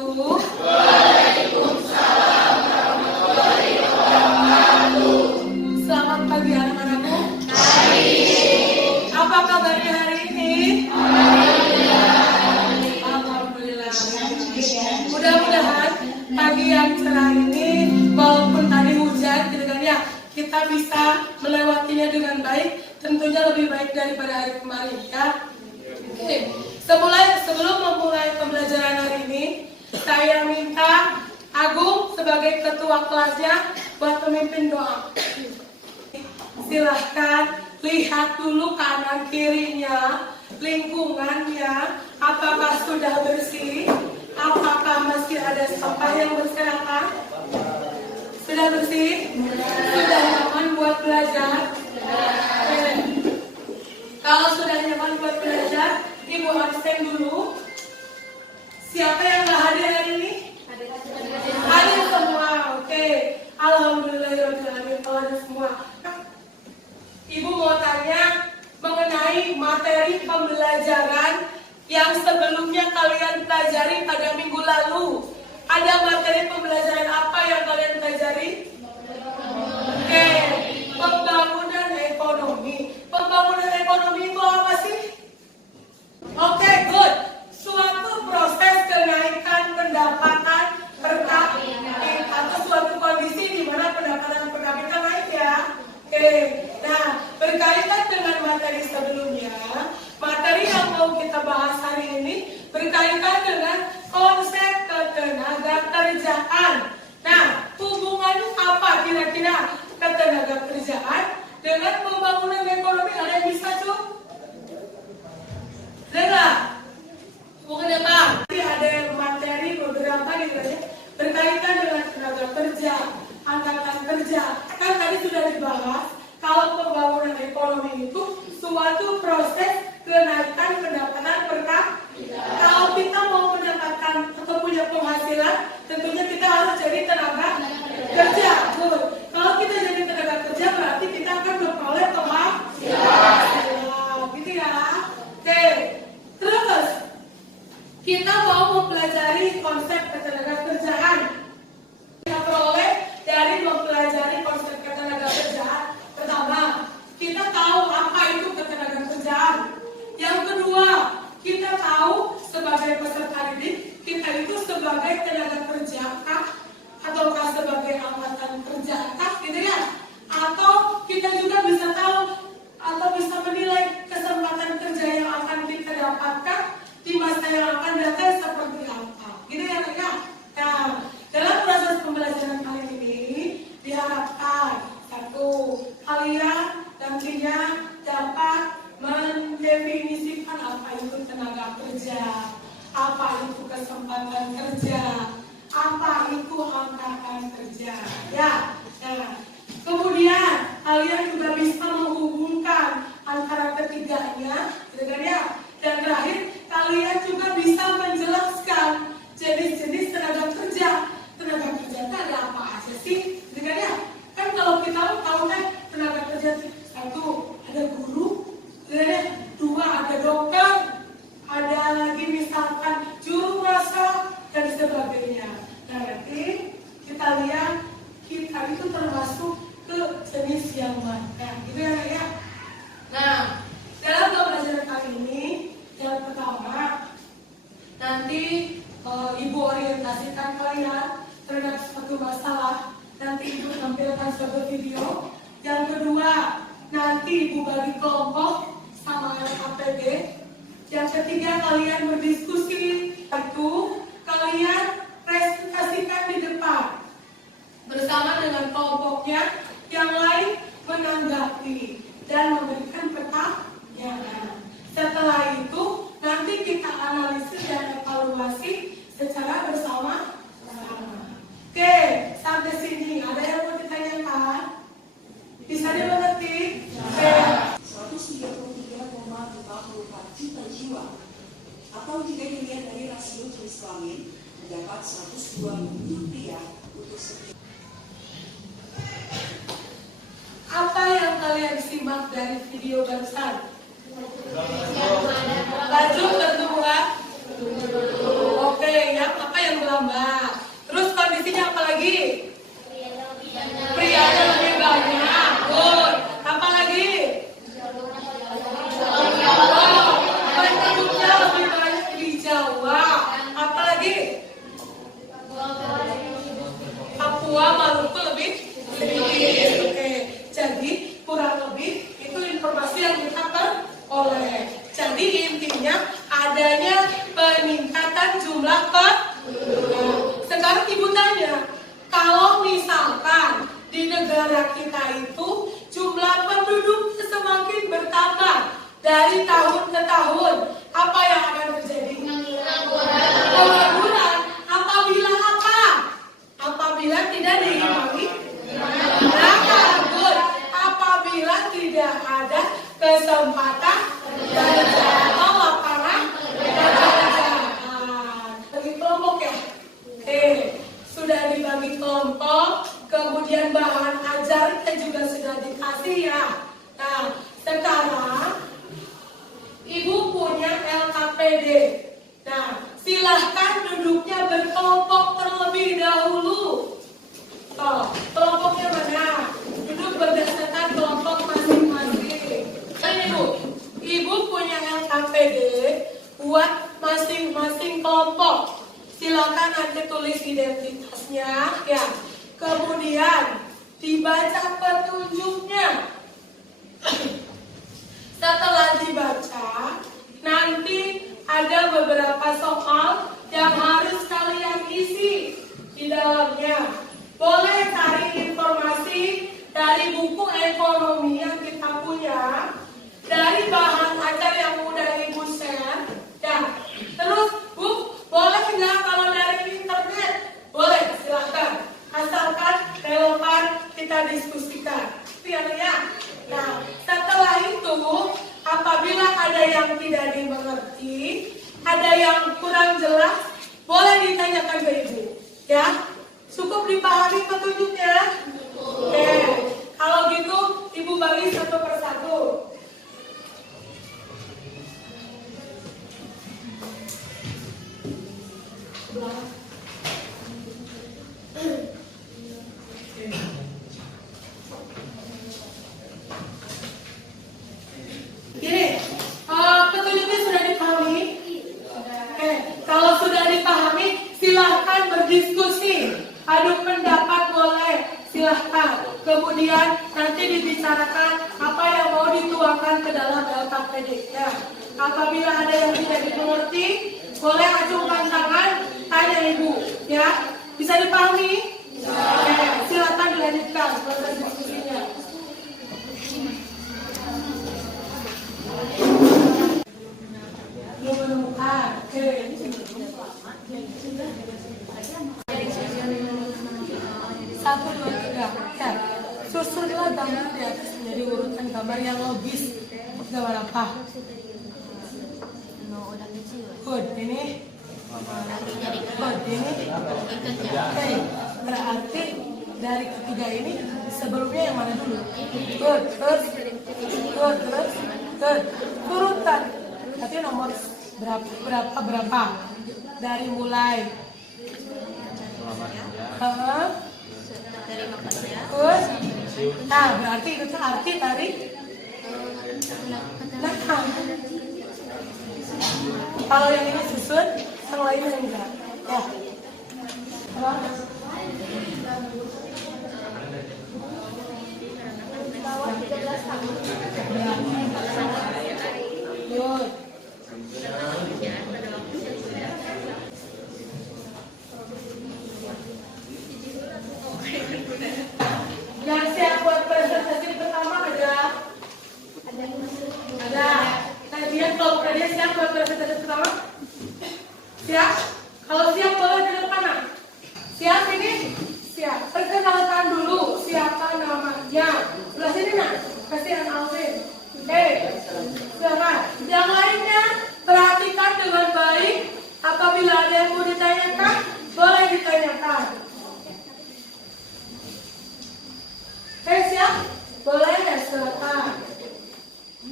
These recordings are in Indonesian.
wabarakatuh. Waalaikumsalam warahmatullahi wabarakatuh. Selamat pagi anak-anakku. Pagi. Apa kabarnya hari ini? Alhamdulillah. Mudah-mudahan pagi yang cerah ini, walaupun tadi hujan, gitu kan ya, kita bisa melewatinya dengan baik. Tentunya lebih baik daripada hari kemarin, ya. Oke. Sebelum memulai pembelajaran hari ini, saya minta Agung sebagai ketua kelasnya buat memimpin doa. Silahkan lihat dulu kanan kirinya, lingkungannya, apakah sudah bersih, apakah masih ada sampah yang berserakan. Sudah bersih? Sudah nyaman buat belajar? Kalau sudah nyaman buat belajar, Ibu absen dulu. Siapa yang nggak hadir hari ini? Hadir semua, oke. Alhamdulillahirobbilalamin, kalau ada semua. Ibu mau tanya mengenai materi pembelajaran yang sebelumnya kalian pelajari pada minggu lalu. Ada materi pembelajaran apa yang kalian pelajari? Oke, pembangunan ekonomi. Pembangunan ekonomi itu apa sih? Oke, good. Suatu proses kenaikan pendapatan per kapita atau suatu kondisi di mana pendapatan per kapita naik ya. Oke, nah berkaitan dengan materi sebelumnya, materi yang mau kita bahas hari ini berkaitan dengan konsep ketenaga kerjaan. Nah, hubungannya apa kira-kira ketenaga kerjaan dengan pembangunan ekonomi? Ada yang bisa tuh? Dengar, hubungannya apa? Nanti ada materi beberapa gitu ya, berkaitan dengan tenaga kerja, angkatan kerja. Kan tadi sudah dibahas kalau pembangunan ekonomi itu suatu proses kenaikan pendapatan per kapita. Kalau kita mau mendapatkan atau punya penghasilan, tentunya kita harus jadi tenaga kerja. Kalau kita jadi tenaga kerja berarti kita akan memperoleh penghasilan. Gitu ya. Oke. Terus kita mau mempelajari konsep ketenaga kerjaan. Kita peroleh dari mempelajari konsep ketenaga kerjaan. Pertama, kita tahu apa itu ketenaga kerjaan. Yang kedua, kita tahu sebagai peserta didik, kita itu sebagai tenaga kerja kah? Ataukah sebagai angkatan kerja kah? Gitu ya. Atau kita juga bisa tahu atau bisa menilai kesempatan kerja yang akan kita dapatkan di masa yang akan datang seperti apa. Gitu ya, ya. Nah, dalam proses pembelajaran kali ini diharapkan satu, kalian nantinya dapat mendefinisikan apa itu tenaga kerja, apa itu kesempatan kerja, apa itu angkatan kerja. Ya. Nah, kemudian kalian juga bisa menghubungkan antara ketiganya, gitu kan ya. Dan terakhir, kalian juga bisa menjelaskan jenis-jenis tenaga kerja. Tenaga kerja itu ada apa aja sih? Gitu kan ya. Kan kalau kita tahu kan tenaga kerja satu ada guru, gitu kan ya. Dua ada dokter, ada lagi misalkan juru masak dan sebagainya. Nah, nanti kita lihat kita itu termasuk ke jenis yang mana, gitu ya. Nah, dalam pembelajaran kali ini, yang pertama, nanti Ibu orientasikan kalian terhadap suatu masalah. Nanti Ibu tampilkan sebuah video. Yang kedua, nanti Ibu bagi kelompok sama APB. Yang ketiga, kalian berdiskusi. Itu kalian presentasikan di depan bersama dengan kelompoknya, yang lain menanggapi dan memberikan pertanyaan. Setelah itu nanti kita analisis dan evaluasi secara bersama-sama. Oke, sampai sini ada yang mau ditanyakan? Bisa dimengerti? Oke. 133,54 juta jiwa, atau jika dilihat dari rasio jenis kelamin, mendapat 102 rupiah untuk setiap. Apa yang kalian simak dari video barusan? Lanjut kedua. Oke, yang apa yang belakang? adanya peningkatan jumlah penduduk. Sekarang ibu tanya, kalau misalkan di negara kita itu jumlah penduduknya semakin bertambah dari tahun ke tahun, apa yang akan terjadi? Pengangguran. Apabila apa? Apabila tidak diimbangi. Apabila tidak ada kesempatan kerja atau lapangan pekerjaan. Bagi kelompok ya. Sudah dibagi kelompok, kemudian bahan ajarnya juga sudah dikasih ya. Nah, sekarang ibu punya LKPD. Nah, silahkan duduknya berkelompok terlebih dahulu. Kelompoknya mana? Duduk berdasarkan kelompok masing-masing. Ibu punya LKPD buat masing-masing kelompok. Silakan nanti tulis identitasnya, ya. Kemudian dibaca petunjuknya. Setelah dibaca, nanti ada beberapa soal yang harus kalian isi di dalamnya. Boleh cari informasi dari buku ekonomi yang kita punya, dari bahan ajar yang udah ibu share, ya. Terus Bu, boleh nggak kalau dari internet? Boleh, silahkan. Asalkan relevan kita diskusikan. Ya. Nah, setelah itu, apabila ada yang tidak dimengerti, ada yang kurang jelas, boleh ditanyakan ke ibu. Ya, cukup dipahami petunjuknya? Oke, kalau gitu ibu bagi satu persatu. Gini, petunjuknya sudah dipahami? Kalau sudah dipahami, silahkan berdiskusi. Adu pendapat boleh, silahkan. Kemudian nanti dibicarakan apa yang mau dituangkan ke dalam LKPD. Ya. Apabila ada yang tidak dimengerti, boleh acungkan tangan, tanya ibu. Ya, bisa dipahami? Silakan dilanjutkan proses diskusinya. Belum menemukan. Satu, dua, tiga. Ya. Susunlah gambar di atas menjadi urutan gambar yang logis. Gambar apa? Hood ini. Hood ini. Oke. Berarti dari ketiga ini sebelumnya yang mana dulu? Hood, terus, hood, terus, hood. Urutan. Tapi nomor berapa? Dari mulai. Terus, nah berarti itu arti dari belakang. Kalau yang ini susun, yang lainnya enggak. Ya. Yuk. Yang siap buat presentasi pertama ada? Ada. Nadia, kalau Nadia siap buat presentasi pertama? Siap? Kalau siap boleh di depan. Siap ini? Siap. Perkenalkan dulu siapa namanya. Sebelah sini nak. Kasihan Alvin. Oke. Silakan. Yang lainnya perhatikan dengan baik. Apabila ada yang mau ditanyakan, boleh ditanyakan. Siap? Boleh ya, silakan.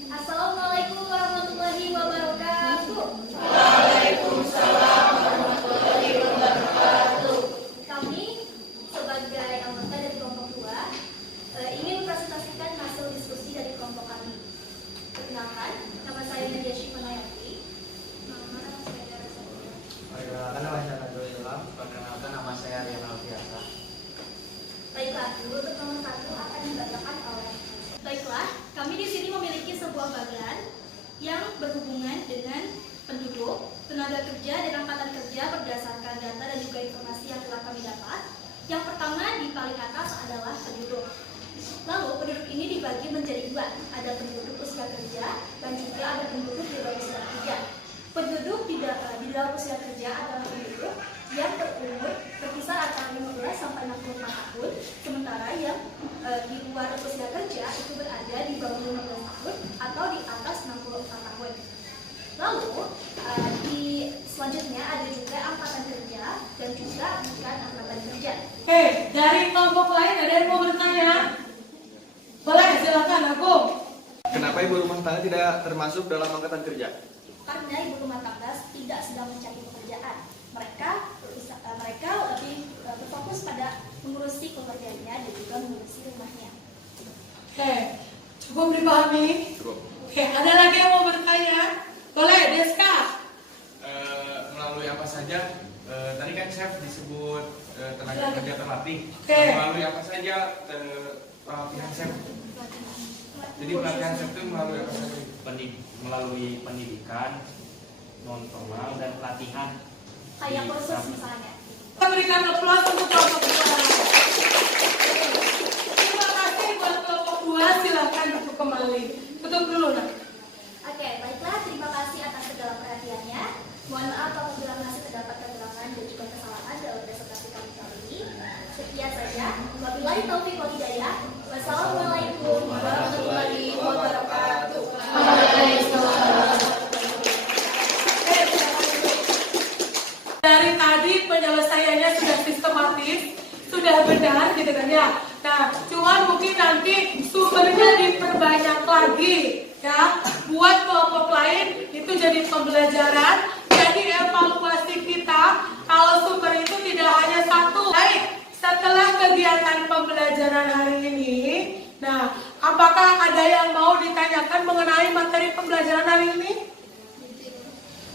Assalamualaikum warahmatullahi wabarakatuh. Waalaikumsalam warahmatullahi wabarakatuh. Kami sebagai anggota dari kelompok 2 ingin mempresentasikan hasil diskusi dari kelompok kami. Perkenalkan, nama saya Nadia Syifanayati. Nama saya paling atas adalah penduduk. Lalu penduduk ini dibagi menjadi dua, ada penduduk usia kerja dan juga ada penduduk di luar usia kerja. Penduduk di dalam usia kerja adalah penduduk yang berumur berkisar antara 15 sampai 65 tahun, sementara yang di luar usia kerja itu berada di bawah 15 tahun atau di atas 64 tahun. Lalu di selanjutnya ada juga angkatan kerja dan juga bukan angkatan kerja. Oke, dari kelompok lain ada yang mau bertanya? Boleh, silakan Agung. Kenapa ibu rumah tangga tidak termasuk dalam angkatan kerja? Karena ibu rumah tangga tidak sedang mencari pekerjaan. Mereka lebih berfokus pada mengurusi keluarganya dan juga mengurusi rumahnya. Oke, cukup dipahami? Cukup. Oke, ada lagi yang mau bertanya? Boleh, Deska. Melalui apa saja? Tadi kan chef disebut tenaga Silakan. kerja terlatih. Oke. Melalui apa saja pelatihan chef? Jadi pelatihan chef itu melalui apa saja? Melalui pendidikan non formal dan pelatihan. Kayak kursus misalnya. Kita berikan aplaus untuk kelompok 2. Terima kasih buat kelompok 2, silakan duduk kembali. Tutup dulu, nak. Oke, baiklah. Terima kasih atas segala perhatiannya. Mohon maaf apabila masih terdapat kekurangan dan juga kesalahan dalam presentasi kami kali ini. Sekian saja. Wabillahi taufiq wal hidayah. Wassalamualaikum warahmatullahi wabarakatuh. Dari tadi penyelesaiannya sudah sistematis, sudah benar gitu kan ya. Nah, cuman mungkin nanti sumbernya diperbanyak lagi ya. Buat kelompok lain itu jadi pembelajaran, jadi evaluasi kita kalau sumber itu tidak hanya satu. Baik, setelah kegiatan pembelajaran hari ini, nah, apakah ada yang mau ditanyakan mengenai materi pembelajaran hari ini?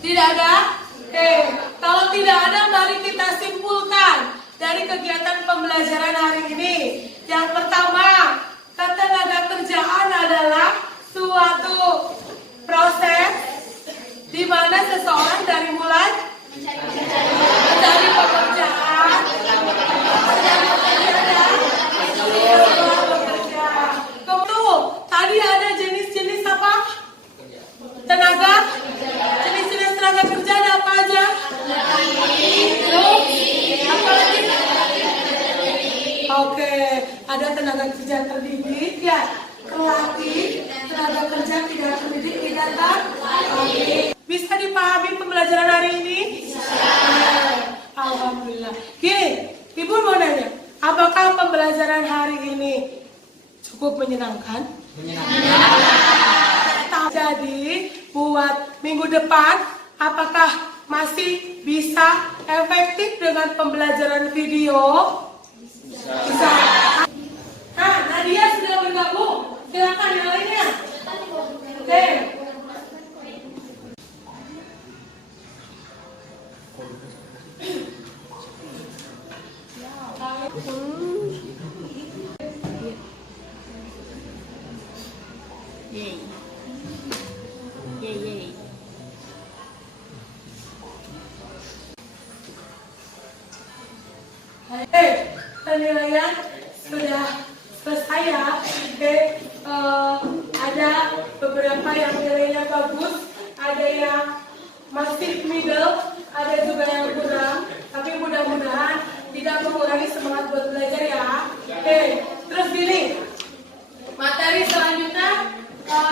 Tidak ada? Oke, kalau tidak ada, mari kita simpulkan dari kegiatan pembelajaran hari ini. Yang pertama, ketenagakerjaan adalah suatu proses di mana seseorang dari mulai mencari pekerjaan, kemudian tadi ada jenis-jenis apa? Tenaga? Jenis-jenis tenaga kerja ada apa aja? Apa lagi? Oke, ada tenaga kerja terdidik ya, terlatih, tenaga kerja tidak terdidik, tidak terlatih. Bisa dipahami pembelajaran hari ini? Alhamdulillah. Gini, Ibu mau nanya, apakah pembelajaran hari ini cukup menyenangkan? Jadi buat minggu depan, apakah masih bisa efektif dengan pembelajaran video? Bisa. Nah, Nadia sudah bergabung. Silakan yang lainnya. Oke. Penilaian sudah selesai ya. Oke, ada beberapa yang nilainya bagus, ada yang masih middle, ada juga yang kurang. Tapi mudah-mudahan tidak mengurangi semangat buat belajar ya. Oke, terus gini, materi selanjutnya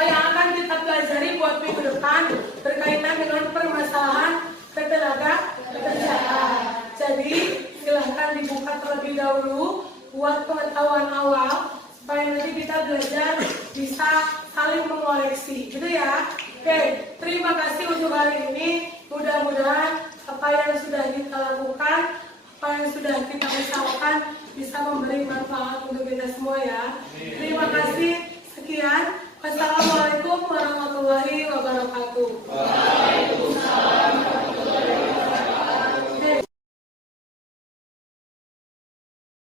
yang akan kita pelajari buat minggu depan berkaitan dengan permasalahan ketenaga kerjaan. Jadi silahkan dibuka terlebih dahulu buat pengetahuan awal supaya nanti kita belajar bisa saling mengoreksi, gitu ya. Oke, terima kasih untuk hari ini. Mudah-mudahan apa yang sudah kita lakukan, apa yang sudah kita usahakan bisa memberi manfaat untuk kita semua ya. Terima kasih. Sekian. Wassalamualaikum.